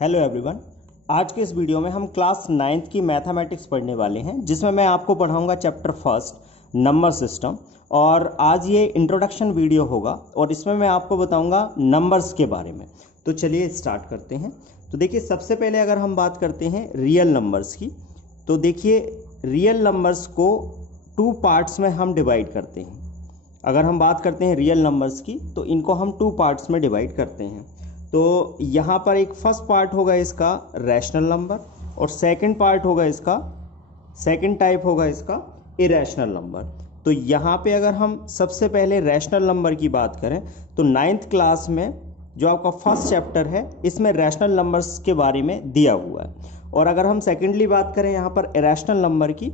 Hello everyone. आज के इस वीडियो में हम क्लास 9th की मैथमेटिक्स पढ़ने वाले हैं, जिसमें मैं आपको पढ़ाऊंगा चैप्टर फर्स्ट नंबर सिस्टम। और आज ये इंट्रोडक्शन वीडियो होगा और इसमें मैं आपको बताऊंगा नंबर्स के बारे में। तो चलिए स्टार्ट करते हैं। तो देखिए, सबसे पहले अगर हम बात करते हैं रियल नंबर्स की, तो देखिए रियल नंबर्स को 2 पार्ट्स में हम डिवाइड करते हैं। अगर हम बात करते हैं रियल नंबर्स की, तो इनको हम 2 पार्ट्स में डिवाइड करते हैं। तो यहाँ पर एक फर्स्ट पार्ट होगा इसका रैशनल नंबर, और सेकंड पार्ट होगा इसका, सेकंड टाइप होगा इसका इरेशनल नंबर। तो यहाँ पे अगर हम सबसे पहले रैशनल नंबर की बात करें, तो 9th क्लास में जो आपका फर्स्ट चैप्टर है, इसमें रैशनल नंबर्स के बारे में दिया हुआ है। और अगर हम सेकेंडली बात करें यहाँ पर इरेशनल नंबर की,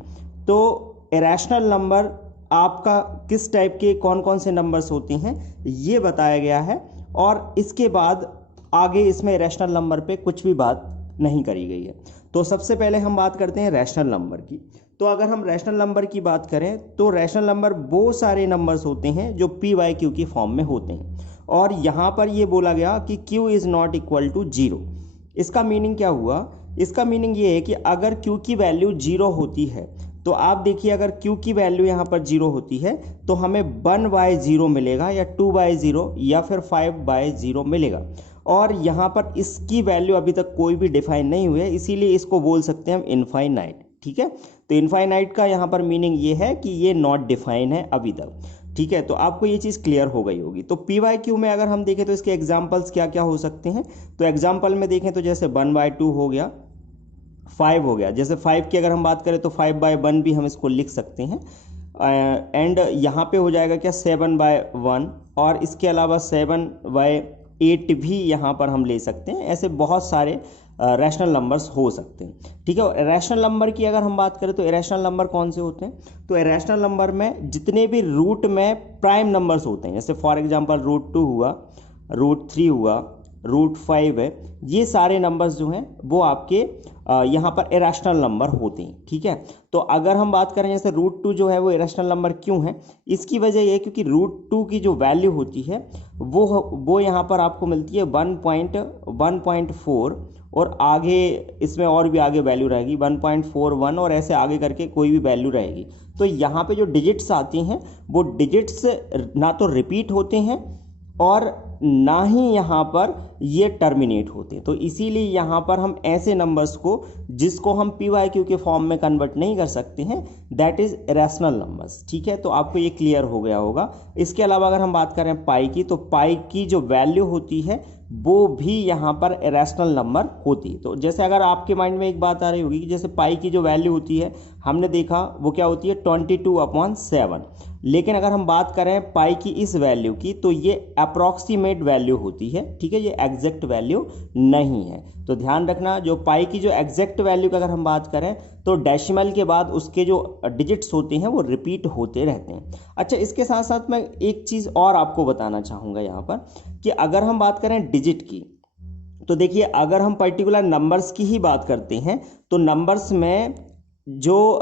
तो इरेशनल नंबर आपका किस टाइप के कौन कौन से नंबर्स होती हैं ये बताया गया है, और इसके बाद आगे इसमें रैशनल नंबर पे कुछ भी बात नहीं करी गई है। तो सबसे पहले हम बात करते हैं रैशनल नंबर की। तो अगर हम रैशनल नंबर की बात करें, तो रैशनल नंबर वो सारे नंबर्स होते हैं जो पी वाई क्यू की फॉर्म में होते हैं। और यहाँ पर ये बोला गया कि Q is not equal to 0। इसका मीनिंग क्या हुआ? इसका मीनिंग ये है कि अगर क्यू की वैल्यू 0 होती है, तो आप देखिए अगर क्यू की वैल्यू यहाँ पर 0 होती है, तो हमें 1/0 मिलेगा, या 2/0, या फिर 5/0 मिलेगा। और यहाँ पर इसकी वैल्यू अभी तक कोई भी डिफाइन नहीं हुई है, इसीलिए इसको बोल सकते हैं हम इनफाइनाइट। ठीक है, तो इनफाइनाइट का यहाँ पर मीनिंग ये है कि ये नॉट डिफाइन है अभी तक। ठीक है, तो आपको ये चीज़ क्लियर हो गई होगी। तो पी वाई क्यू में अगर हम देखें तो इसके एग्जाम्पल्स क्या क्या हो सकते हैं। तो एग्जाम्पल में देखें तो जैसे 1/2 हो गया, 5 हो गया। जैसे 5 की अगर हम बात करें तो 5/1 भी हम इसको लिख सकते हैं। एंड यहाँ पे हो जाएगा क्या, 7/1, और इसके अलावा 7/8 भी यहाँ पर हम ले सकते हैं। ऐसे बहुत सारे रैशनल नंबर्स हो सकते हैं। ठीक है, और रैशनल नंबर की अगर हम बात करें तो इरेशनल नंबर कौन से होते हैं? तो इरेशनल नंबर में जितने भी रूट में प्राइम नंबर्स होते हैं, जैसे फॉर एग्जांपल √2 हुआ, √3 हुआ, √5 है, ये सारे नंबर्स जो हैं वो आपके यहाँ पर इरेशनल नंबर होते हैं। ठीक है, तो अगर हम बात करें जैसे √2 जो है वो इरेशनल नंबर क्यों है? इसकी वजह ये है क्योंकि √2 की जो वैल्यू होती है वो यहाँ पर आपको मिलती है 1.4, और आगे इसमें और भी आगे वैल्यू रहेगी 1.41, और ऐसे आगे करके कोई भी वैल्यू रहेगी। तो यहाँ पे जो डिजिट्स आती हैं वो डिजिट्स ना तो रिपीट होते हैं और ना ही यहाँ पर ये टर्मिनेट होते। तो इसीलिए यहाँ पर हम ऐसे नंबर्स को जिसको हम पी वाई क्यू के फॉर्म में कन्वर्ट नहीं कर सकते हैं, दैट इज इरेशनल नंबर्स। ठीक है, तो आपको ये क्लियर हो गया होगा। इसके अलावा अगर हम बात करें पाई की, तो पाई की जो वैल्यू होती है वो भी यहाँ पर इरेशनल नंबर होती है। तो जैसे अगर आपके माइंड में एक बात आ रही होगी कि जैसे पाई की जो वैल्यू होती है, हमने देखा वो क्या होती है 22/7। लेकिन अगर हम बात करें पाई की इस वैल्यू की, तो ये अप्रॉक्सीमेट वैल्यू होती है। ठीक है, ये एग्जैक्ट वैल्यू नहीं है। तो ध्यान रखना, जो पाई की जो एग्जैक्ट वैल्यू की अगर हम बात करें, तो डेसिमल के बाद उसके जो डिजिट्स होते हैं वो रिपीट होते रहते हैं। अच्छा, इसके साथ साथ मैं एक चीज़ और आपको बताना चाहूँगा यहाँ पर, कि अगर हम बात करें डिजिट की, तो देखिए अगर हम पर्टिकुलर नंबर्स की ही बात करते हैं, तो नंबर्स में जो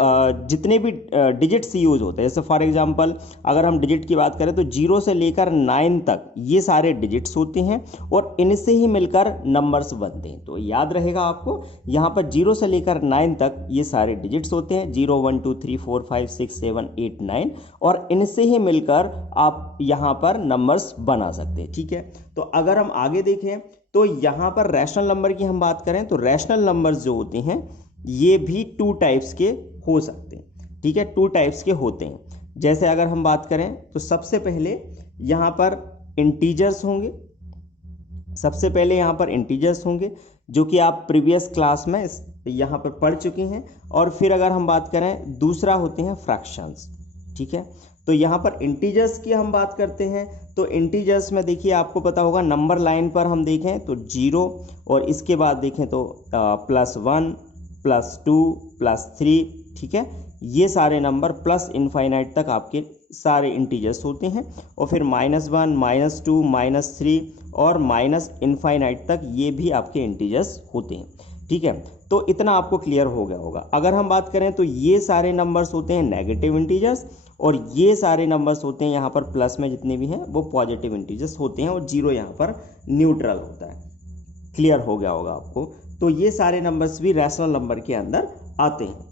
जितने भी डिजिट्स यूज होते हैं, जैसे फॉर एग्जांपल अगर हम डिजिट की बात करें तो 0 से लेकर 9 तक ये सारे डिजिट्स होते हैं, और इनसे ही मिलकर नंबर्स बनते हैं। तो याद रहेगा आपको, यहाँ पर 0 से लेकर 9 तक ये सारे डिजिट्स होते हैं, 0 1 2 3 4 5 6 7 8 9, और इनसे ही मिलकर आप यहाँ पर नंबर्स बना सकते हैं। ठीक है, तो अगर हम आगे देखें तो यहाँ पर रैशनल नंबर की हम बात करें, तो रैशनल नंबर्स जो होते हैं ये भी 2 टाइप्स के हो सकते हैं। ठीक है, 2 टाइप्स के होते हैं। जैसे अगर हम बात करें तो सबसे पहले यहाँ पर इंटीजर्स होंगे, सबसे पहले यहाँ पर इंटीजर्स होंगे, जो कि आप प्रीवियस क्लास में यहाँ पर पढ़ चुकी हैं। और फिर अगर हम बात करें, दूसरा होते हैं फ्रैक्शंस। ठीक है, तो यहाँ पर इंटीजर्स की हम बात करते हैं, तो इंटीजर्स में देखिए आपको पता होगा, नंबर लाइन पर हम देखें तो 0, और इसके बाद देखें तो +1, +2, +3। ठीक है, ये सारे नंबर प्लस इनफाइनाइट तक आपके सारे इंटीजर्स होते हैं, और फिर -1, -2, -3 और माइनस इनफाइनाइट तक ये भी आपके इंटीजर्स होते हैं। ठीक है, तो इतना आपको क्लियर हो गया होगा। अगर हम बात करें तो ये सारे नंबर्स होते हैं नेगेटिव इंटीजर्स, और ये सारे नंबर्स होते हैं यहाँ पर प्लस में जितने भी हैं वो पॉजिटिव इंटीजर्स होते हैं, और 0 यहाँ पर न्यूट्रल होता है। क्लियर हो गया होगा आपको। तो ये सारे नंबर्स भी रैशनल नंबर के अंदर आते हैं।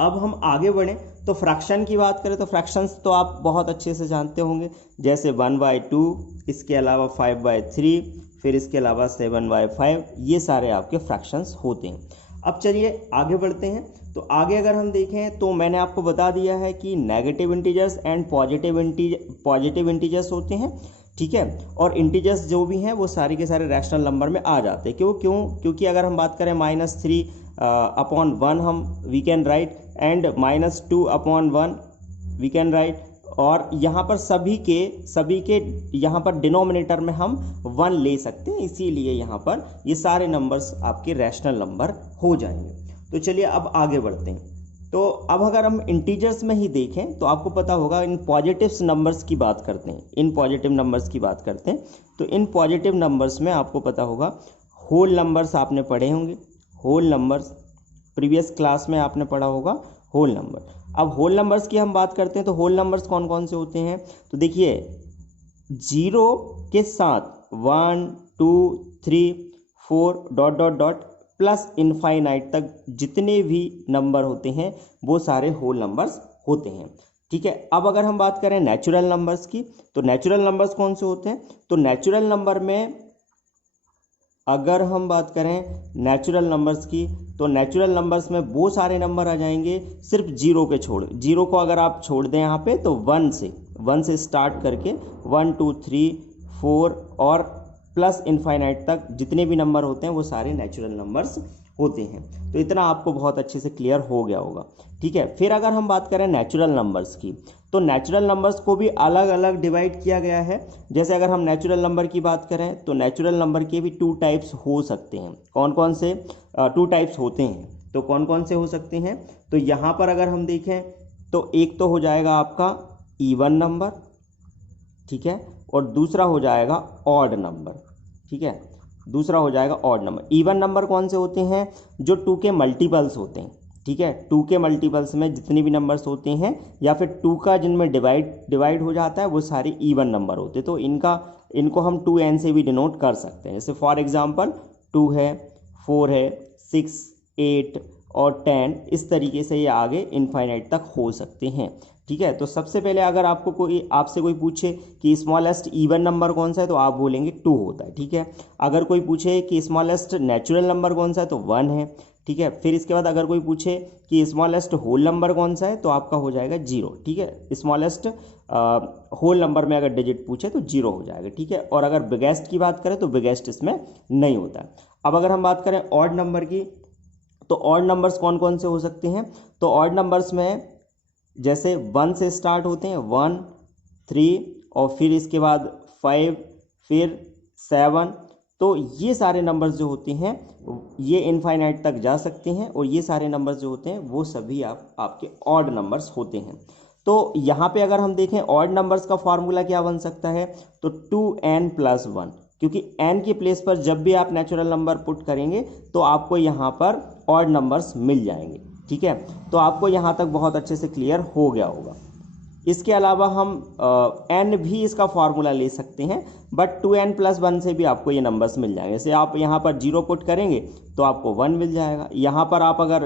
अब हम आगे बढ़ें तो फ्रैक्शन की बात करें तो फ्रैक्शंस तो आप बहुत अच्छे से जानते होंगे, जैसे 1/2, इसके अलावा 5/3, फिर इसके अलावा 7/5, ये सारे आपके फ्रैक्शंस होते हैं। अब चलिए आगे बढ़ते हैं। तो आगे अगर हम देखें तो मैंने आपको बता दिया है कि negative integers and positive integers होते हैं, ठीक है। और इंटीजर्स जो भी हैं वो सारे के सारे रैशनल नंबर में आ जाते हैं। क्योंकि अगर हम बात करें -3/1 हम we can write, and -2/1 we can write, और यहाँ पर सभी के यहाँ पर डिनोमिनेटर में हम 1 ले सकते हैं, इसीलिए यहाँ पर ये सारे नंबर्स आपके रैशनल नंबर हो जाएंगे। तो चलिए अब आगे बढ़ते हैं। तो अब अगर हम इंटीजर्स में ही देखें तो आपको पता होगा, इन पॉजिटिव नंबर्स की बात करते हैं, इन पॉजिटिव नंबर्स की बात करते हैं। तो इन पॉजिटिव नंबर्स में आपको पता होगा होल नंबर्स आपने पढ़े होंगे, होल नंबर्स प्रीवियस क्लास में आपने पढ़ा होगा होल नंबर। अब होल नंबर्स की हम बात करते हैं तो होल नंबर्स कौन कौन से होते हैं, तो देखिए 0 के साथ 1 2 3 4 dot dot dot plus infinite तक जितने भी नंबर होते हैं वो सारे होल नंबर्स होते हैं, ठीक है। अब अगर हम बात करें नेचुरल नंबर्स की, तो नेचुरल नंबर्स कौन से होते हैं, तो नेचुरल नंबर में अगर हम बात करें नेचुरल नंबर्स की, तो नेचुरल नंबर्स में वो सारे नंबर आ जाएंगे सिर्फ 0 के जीरो को अगर आप छोड़ दें यहाँ पे, तो 1 से स्टार्ट करके 1 2 3 4 और प्लस इनफाइनाइट तक जितने भी नंबर होते हैं वो सारे नेचुरल नंबर्स होते हैं। तो इतना आपको बहुत अच्छे से क्लियर हो गया होगा, ठीक है। फिर अगर हम बात करें नेचुरल नंबर्स की, तो नेचुरल नंबर्स को भी अलग अलग डिवाइड किया गया है। जैसे अगर हम नेचुरल नंबर की बात करें तो नेचुरल नंबर के भी 2 टाइप्स हो सकते हैं। कौन कौन से 2 टाइप्स होते हैं, तो कौन कौन से हो सकते हैं, तो यहाँ पर अगर हम देखें तो एक तो हो जाएगा आपका इवन नंबर, ठीक है, और दूसरा हो जाएगा ऑड नंबर, ठीक है, दूसरा हो जाएगा ऑड नंबर। इवन नंबर कौन से होते हैं, जो 2 के मल्टीपल्स होते हैं, ठीक है। 2 के मल्टीपल्स में जितने भी नंबर्स होते हैं या फिर 2 का जिनमें डिवाइड हो जाता है वो सारे इवन नंबर होते हैं। तो इनको हम 2n से भी डिनोट कर सकते हैं। जैसे फॉर एग्जांपल 2 है, 4 है, 6, 8 और 10, इस तरीके से ये आगे इनफाइनाइट तक हो सकते हैं, ठीक है। तो सबसे पहले अगर आपसे कोई पूछे कि स्मॉलेस्ट इवन नंबर कौन सा है तो आप बोलेंगे 2 होता है, ठीक है। अगर कोई पूछे कि स्मॉलेस्ट नेचुरल नंबर कौन सा है तो 1 है, ठीक है। फिर इसके बाद अगर कोई पूछे कि स्मॉलेस्ट होल नंबर कौन सा है तो आपका हो जाएगा 0, ठीक है। स्मॉलेस्ट होल नंबर में अगर डिजिट पूछे तो 0 हो जाएगा, ठीक है। और अगर बिगेस्ट की बात करें तो बिगेस्ट इसमें नहीं होता है। अब अगर हम बात करें ऑड नंबर की, तो ऑड नंबर्स कौन कौन से हो सकते हैं, तो ऑड नंबर्स में जैसे 1 से स्टार्ट होते हैं, 1 3 और फिर इसके बाद 5 फिर 7, तो ये सारे नंबर्स जो होते हैं ये इनफाइनाइट तक जा सकते हैं, और ये सारे नंबर्स जो होते हैं वो सभी आपके ऑड नंबर्स होते हैं। तो यहाँ पे अगर हम देखें ऑड नंबर्स का फॉर्मूला क्या बन सकता है, तो 2n+1, क्योंकि n की प्लेस पर जब भी आप नेचुरल नंबर पुट करेंगे तो आपको यहाँ पर ऑड नंबर्स मिल जाएंगे, ठीक है। तो आपको यहाँ तक बहुत अच्छे से क्लियर हो गया होगा। इसके अलावा हम n भी इसका फॉर्मूला ले सकते हैं, बट 2n+1 से भी आपको ये नंबर्स मिल जाएंगे। जैसे आप यहाँ पर 0 पुट करेंगे तो आपको 1 मिल जाएगा, यहाँ पर आप अगर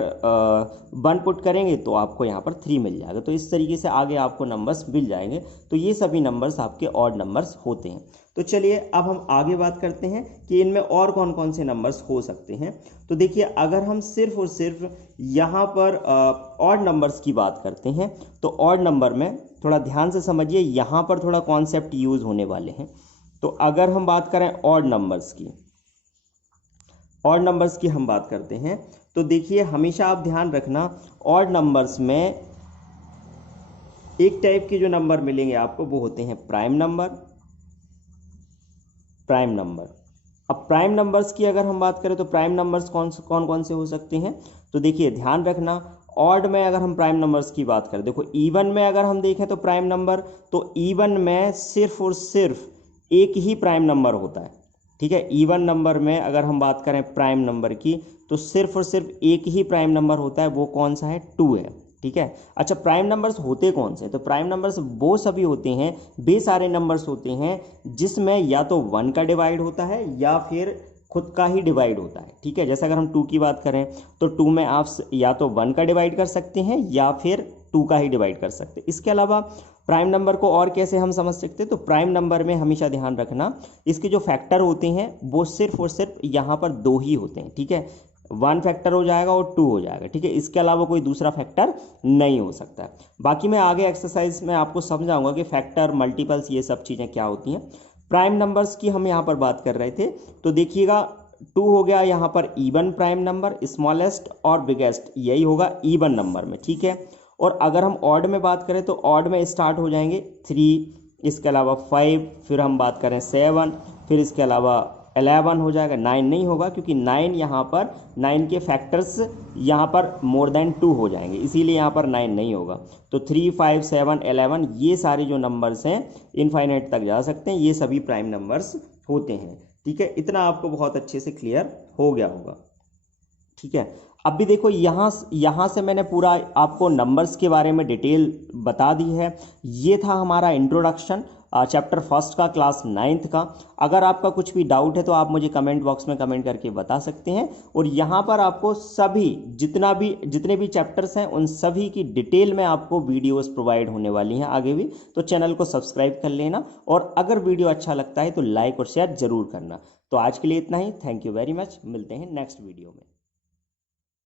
1 पुट करेंगे तो आपको यहाँ पर 3 मिल जाएगा। तो इस तरीके से आगे आपको नंबर्स मिल जाएंगे। तो ये सभी नंबर्स आपके ऑड नंबर्स होते हैं। तो चलिए अब हम आगे बात करते हैं कि इनमें और कौन कौन से नंबर्स हो सकते हैं। तो देखिए अगर हम सिर्फ और सिर्फ यहाँ पर ऑड नंबर्स की बात करते हैं तो ऑड नंबर में थोड़ा ध्यान से समझिए, यहाँ पर थोड़ा कॉन्सेप्ट यूज होने वाले हैं। तो अगर हम बात करें ऑड नंबर्स की हम बात करते हैं तो देखिए हमेशा आप ध्यान रखना, ऑड नंबर्स में एक टाइप के जो नंबर मिलेंगे आपको वो होते हैं प्राइम नंबर। अब प्राइम नंबर्स की अगर हम बात करें तो प्राइम नंबर्स कौन कौन से हो सकते हैं, तो देखिए ध्यान रखना, ऑड में अगर हम प्राइम नंबर्स की बात करें, देखो इवन में अगर हम देखें तो प्राइम नंबर, तो इवन में सिर्फ और सिर्फ एक ही प्राइम नंबर होता है, ठीक है। इवन नंबर में अगर हम बात करें प्राइम नंबर की तो सिर्फ और सिर्फ एक ही प्राइम नंबर होता है, वो कौन सा है, 2 है, ठीक है। अच्छा प्राइम नंबर्स होते कौन से, तो प्राइम नंबर्स वो सभी होते हैं, बे सारे नंबर्स होते हैं जिसमें या तो 1 का डिवाइड होता है या फिर खुद का ही डिवाइड होता है, ठीक है। जैसे अगर हम 2 की बात करें तो 2 में आप या तो 1 का डिवाइड कर सकते हैं या फिर 2 का ही डिवाइड कर सकते हैं। इसके अलावा प्राइम नंबर को और कैसे हम समझ सकते हैं, तो प्राइम नंबर में हमेशा ध्यान रखना इसके जो फैक्टर होते हैं वो सिर्फ और सिर्फ यहाँ पर 2 ही होते हैं, ठीक है। 1 फैक्टर हो जाएगा और 2 हो जाएगा, ठीक है। इसके अलावा कोई दूसरा फैक्टर नहीं हो सकता है। बाकी मैं आगे एक्सरसाइज में आपको समझाऊंगा कि फैक्टर, मल्टीपल्स, ये सब चीज़ें क्या होती हैं। प्राइम नंबर्स की हम यहाँ पर बात कर रहे थे, तो देखिएगा 2 हो गया यहाँ पर इवन प्राइम नंबर, स्मॉलेस्ट और बिगेस्ट यही होगा इवन नंबर में, ठीक है। और अगर हम ऑड में बात करें तो ऑड में स्टार्ट हो जाएंगे 3, इसके अलावा 5, फिर हम बात करें 7, फिर इसके अलावा 11 हो जाएगा। 9 नहीं होगा क्योंकि 9 यहाँ पर 9 के फैक्टर्स यहाँ पर मोर देन 2 हो जाएंगे, इसीलिए यहाँ पर 9 नहीं होगा। तो 3, 5, 7, 11 ये सारे जो नंबर्स हैं इनफाइनाइट तक जा सकते हैं, ये सभी प्राइम नंबर्स होते हैं, ठीक है। इतना आपको बहुत अच्छे से क्लियर हो गया होगा, ठीक है। अब भी देखो यहाँ से मैंने पूरा आपको नंबर्स के बारे में डिटेल बता दी है। ये था हमारा इंट्रोडक्शन चैप्टर फर्स्ट का, क्लास 9th का। अगर आपका कुछ भी डाउट है तो आप मुझे कमेंट बॉक्स में कमेंट करके बता सकते हैं। और यहाँ पर आपको सभी जितने भी चैप्टर्स हैं उन सभी की डिटेल में आपको वीडियोस प्रोवाइड होने वाली हैं आगे भी, तो चैनल को सब्सक्राइब कर लेना। और अगर वीडियो अच्छा लगता है तो लाइक और शेयर जरूर करना। तो आज के लिए इतना ही। थैंक यू वेरी मच, मिलते हैं नेक्स्ट वीडियो में।